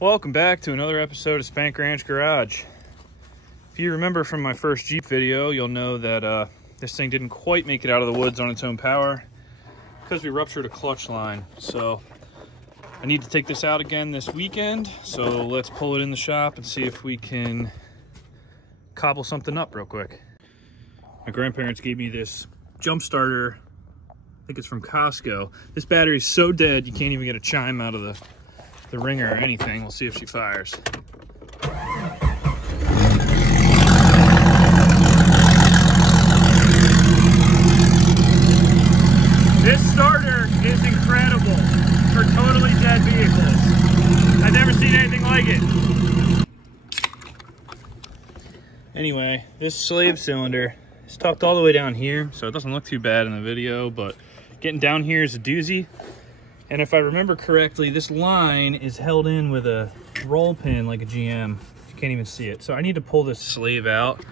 Welcome back to another episode of Spank Ranch Garage. If you remember from my first Jeep video, you'll know that this thing didn't quite make it out of the woods on its own power because we ruptured a clutch line. So I need to take this out again this weekend. So let's pull it in the shop and see if we can cobble something up real quick. My grandparents gave me this jump starter. I think it's from Costco. This battery's so dead you can't even get a chime out of the ringer or anything. We'll see if she fires. This starter is incredible for totally dead vehicles. I've never seen anything like it. Anyway, this slave cylinder is tucked all the way down here, so it doesn't look too bad in the video, but getting down here is a doozy. And if I remember correctly, this line is held in with a roll pin like a GM. You can't even see it. So I need to pull this sleeve out.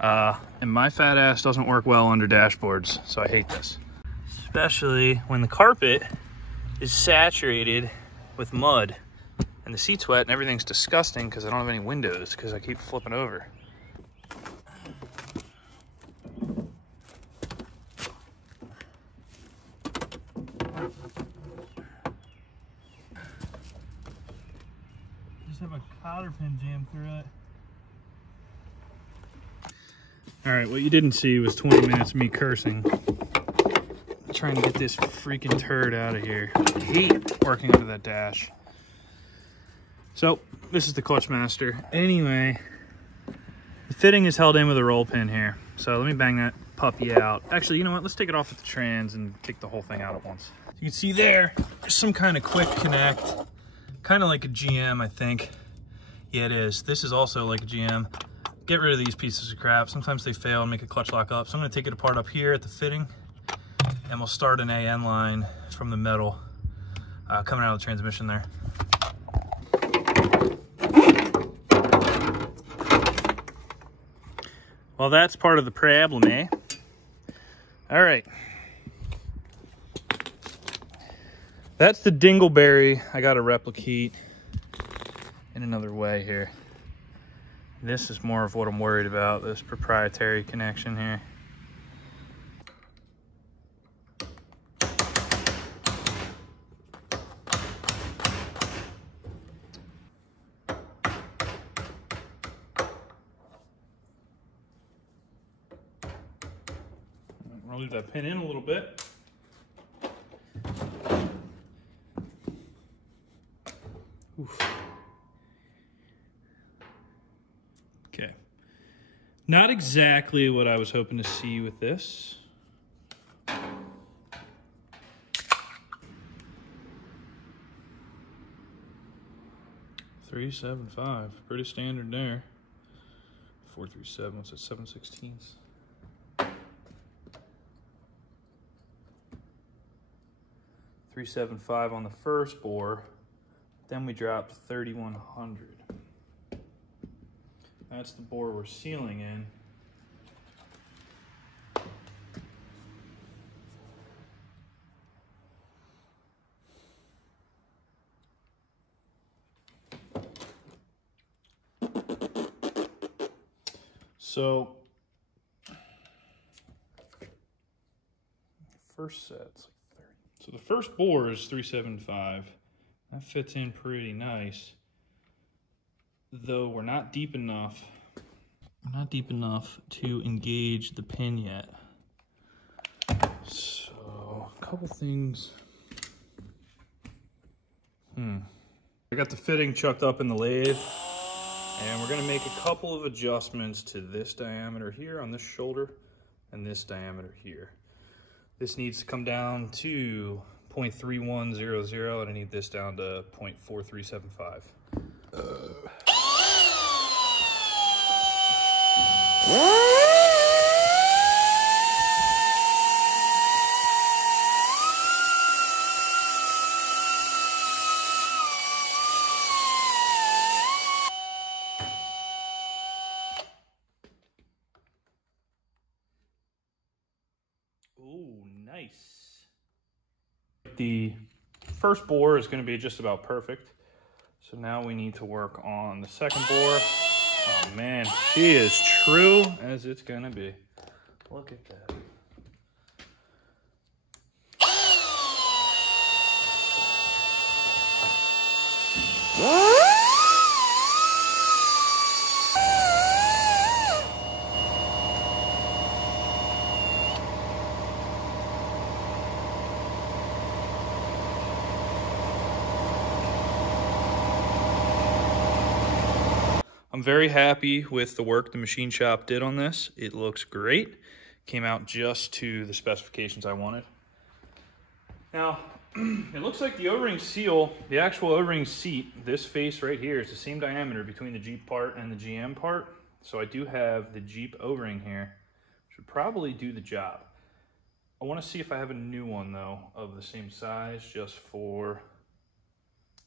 And my fat ass doesn't work well under dashboards, so I hate this. Especially when the carpet is saturated with mud. And the seat's wet and everything's disgusting because I don't have any windows because I keep flipping over. Have a cotter pin jammed through it. All right, what you didn't see was 20 minutes of me cursing, trying to get this freaking turd out of here. I hate working under that dash. So this is the clutch master. Anyway, the fitting is held in with a roll pin here. So let me bang that puppy out. Actually, you know what? Let's take it off with the trans and take the whole thing out at once. You can see there's some kind of quick connect. Kind of like a GM, I think. Yeah, it is. This is also like a GM. Get rid of these pieces of crap. Sometimes they fail and make a clutch lock up. So I'm going to take it apart up here at the fitting, and we'll start an AN line from the metal coming out of the transmission there. Well, that's part of the problem, eh? All right. That's the dingleberry. I got to replicate in another way here. This is more of what I'm worried about, this proprietary connection here. I'll leave that pin in a little bit. Oof. Okay. Not exactly what I was hoping to see with this. 375, pretty standard there. 437, what's that, 7/16? 375 on the first bore. Then we dropped 3,100. That's the bore we're sealing in. So, first set's like 30. So the first bore is 375. That fits in pretty nice, though we're not deep enough. We're not deep enough to engage the pin yet. So, a couple things. I got the fitting chucked up in the lathe, and we're gonna make a couple of adjustments to this diameter here on this shoulder and this diameter here. This needs to come down to 0.3100, and I need this down to 0.4375. Ooh, nice. The first bore is going to be just about perfect. So now we need to work on the second bore. Oh man, she is true as it's gonna be. Look at that. I'm very happy with the work the machine shop did on this. It looks great. Came out just to the specifications I wanted. Now, it looks like the O-ring seal, the actual O-ring seat, this face right here is the same diameter between the Jeep part and the GM part. So I do have the Jeep O-ring here. Should probably do the job. I want to see if I have a new one though of the same size, just for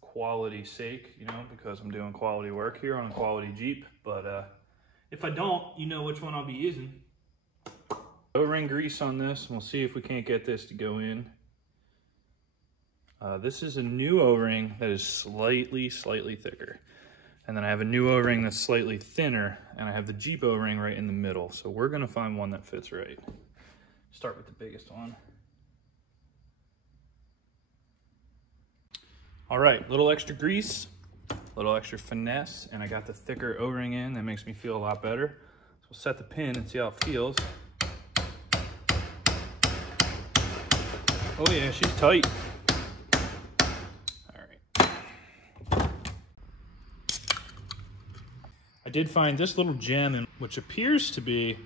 quality's sake, you know, because I'm doing quality work here on a quality Jeep. But if I don't, you know which one I'll be using. O-ring grease on this, and we'll see if we can't get this to go in. This is a new O-ring that is slightly thicker. And then I have a new O-ring that's slightly thinner, and I have the Jeep O-ring right in the middle. So we're gonna find one that fits right. Start with the biggest one. All right, little extra grease, little extra finesse, and I got the thicker O-ring in. That makes me feel a lot better. So we'll set the pin and see how it feels. Oh yeah, she's tight. All right. I did find this little gem, which appears to be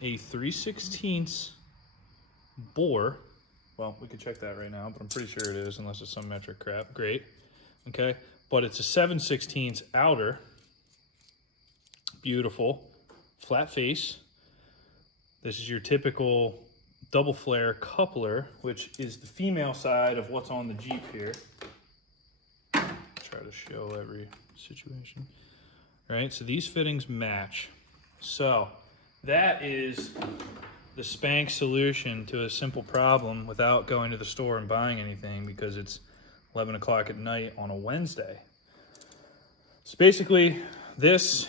a 3/16 bore. Well, we could check that right now, but I'm pretty sure it is, unless it's some metric crap. Great, okay. But it's a 7/16 outer. Beautiful, flat face. This is your typical double flare coupler, which is the female side of what's on the Jeep here. Try to show every situation. Right, so these fittings match. So that is the Spank solution to a simple problem without going to the store and buying anything, because it's 11 o'clock at night on a Wednesday. So basically this,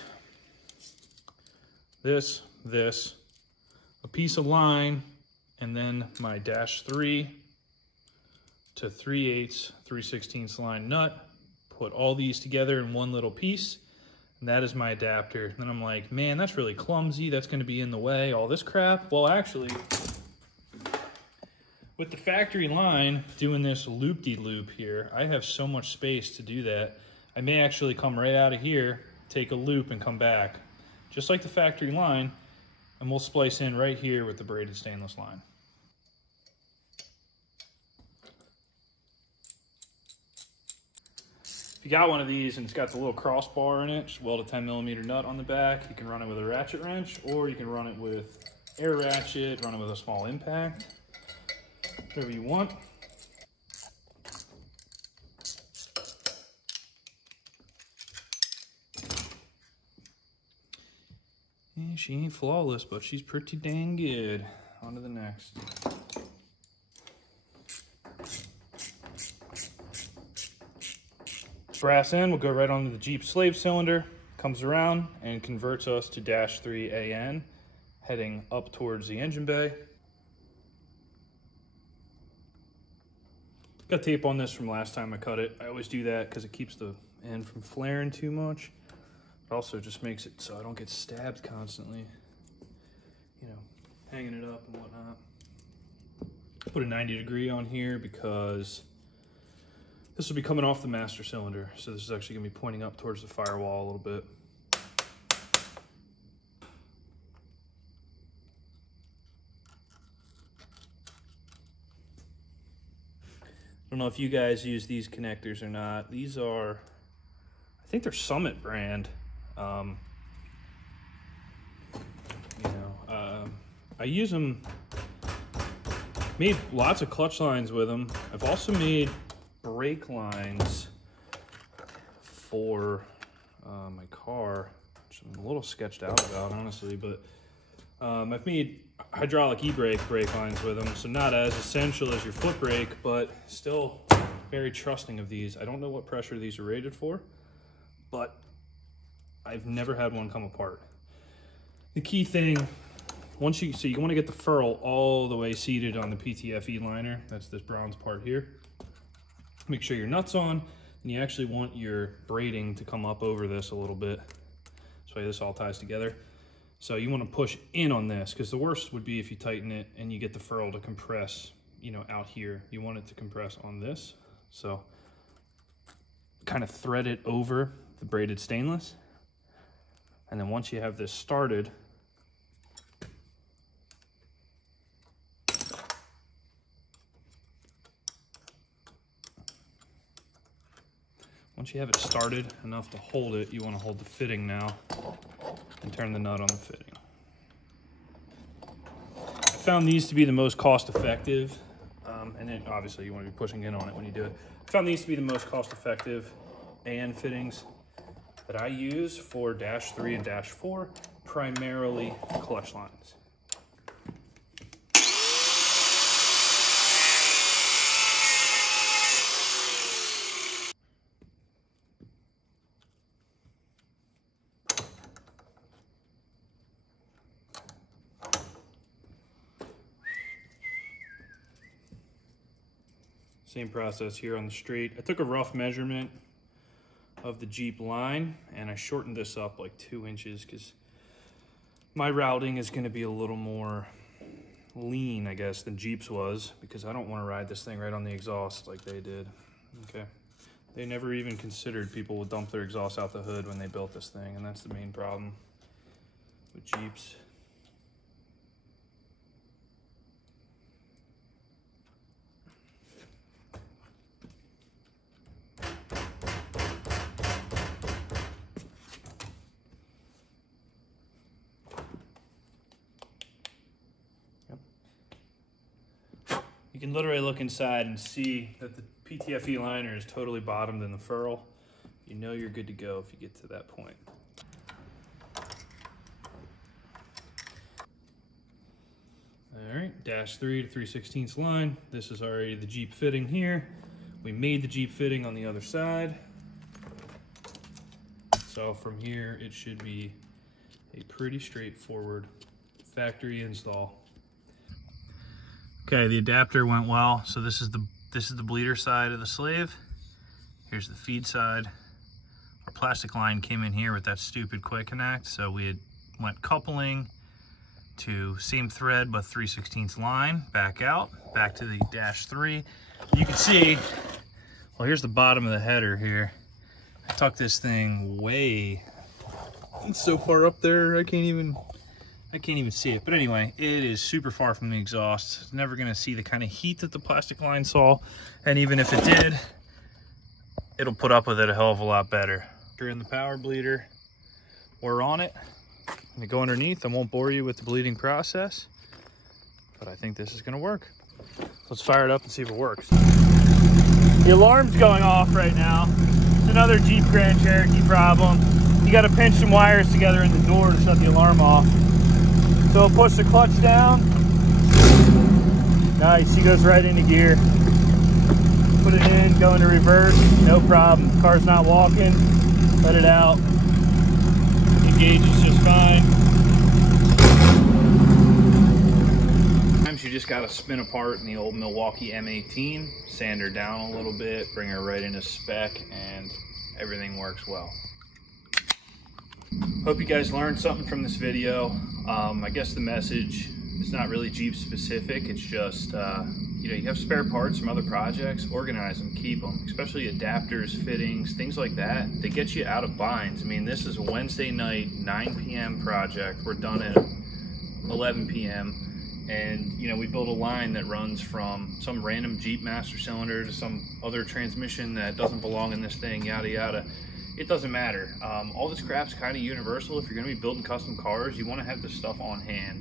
a piece of line, and then my -3 to 3/8, 3/16 line nut, put all these together in one little piece. And that is my adapter. And then I'm like, man, that's really clumsy. That's going to be in the way, all this crap. Well, actually, with the factory line, doing this loop-de-loop here, I have so much space to do that. I may actually come right out of here, take a loop, and come back, just like the factory line, and we'll splice in right here with the braided stainless line. If you got one of these and it's got the little crossbar in it, just weld a 10mm nut on the back. You can run it with a ratchet wrench, or you can run it with air ratchet, run it with a small impact, whatever you want. Yeah, she ain't flawless, but she's pretty dang good. On to the next. Brass end will go right onto the Jeep slave cylinder, comes around and converts us to -3 AN, heading up towards the engine bay. Got tape on this from last time I cut it. I always do that because it keeps the end from flaring too much. It also just makes it so I don't get stabbed constantly, you know, hanging it up and whatnot. Put a 90° on here because this will be coming off the master cylinder, so this is actually going to be pointing up towards the firewall a little bit. I don't know if you guys use these connectors or not. These are, I think they're Summit brand. I use them, made lots of clutch lines with them. I've also made brake lines for my car, which I'm a little sketched out about, honestly, but I've made hydraulic e-brake brake lines with them, so not as essential as your foot brake, but still very trusting of these. I don't know what pressure these are rated for, but I've never had one come apart. The key thing, so you want to get the ferrule all the way seated on the PTFE liner. That's this bronze part here. Make sure your nut's on, and you actually want your braiding to come up over this a little bit. This way this all ties together. So you want to push in on this, because the worst would be if you tighten it and you get the ferrule to compress, you know, out here. You want it to compress on this. So kind of thread it over the braided stainless. And then once you have this started, once you have it started enough to hold it, you want to hold the fitting now and turn the nut on the fitting. I found these to be the most cost effective, and then obviously you want to be pushing in on it when you do it. I found these to be the most cost effective and fittings that I use for dash 3 and dash 4, primarily clutch lines. Same process here on the straight. I took a rough measurement of the Jeep line and I shortened this up like 2 inches because my routing is going to be a little more lean, I guess, than Jeep's was, because I don't want to ride this thing right on the exhaust like they did. Okay, they never even considered people would dump their exhaust out the hood when they built this thing, and that's the main problem with Jeeps. You can literally look inside and see that the PTFE liner is totally bottomed in the ferrule. You know you're good to go if you get to that point. All right, dash 3 to 3/16 line. This is already the Jeep fitting here. We made the Jeep fitting on the other side. So from here, it should be a pretty straightforward factory install. Okay, the adapter went well. So this is the bleeder side of the slave. Here's the feed side. Our plastic line came in here with that stupid quick connect. So we went coupling to same thread but 3/16 line, back out, back to the dash 3. You can see, well, here's the bottom of the header here. I tucked this thing way, it's so far up there I can't even see it. But anyway, it is super far from the exhaust. It's never gonna see the kind of heat that the plastic line saw. And even if it did, it'll put up with it a hell of a lot better. You're in the power bleeder. We're on it. I'm gonna go underneath. I won't bore you with the bleeding process, but I think this is gonna work. Let's fire it up and see if it works. The alarm's going off right now. It's another Jeep Grand Cherokee problem. You gotta pinch some wires together in the door to shut the alarm off. So we'll push the clutch down. Nice, he goes right into gear. Put it in, go into reverse, no problem. Car's not walking, let it out. Engage is just fine. Sometimes you just gotta spin apart in the old Milwaukee M18, sand her down a little bit, bring her right into spec, and everything works well. Hope you guys learned something from this video. I guess the message is not really Jeep specific. It's just, you know, you have spare parts from other projects, organize them, keep them, especially adapters, fittings, things like that. They get you out of binds. I mean, this is a Wednesday night, 9 p.m. project. We're done at 11 p.m. And, you know, we built a line that runs from some random Jeep master cylinder to some other transmission that doesn't belong in this thing, yada, yada. It doesn't matter. All this crap's kind of universal. If you're going to be building custom cars, you want to have this stuff on hand.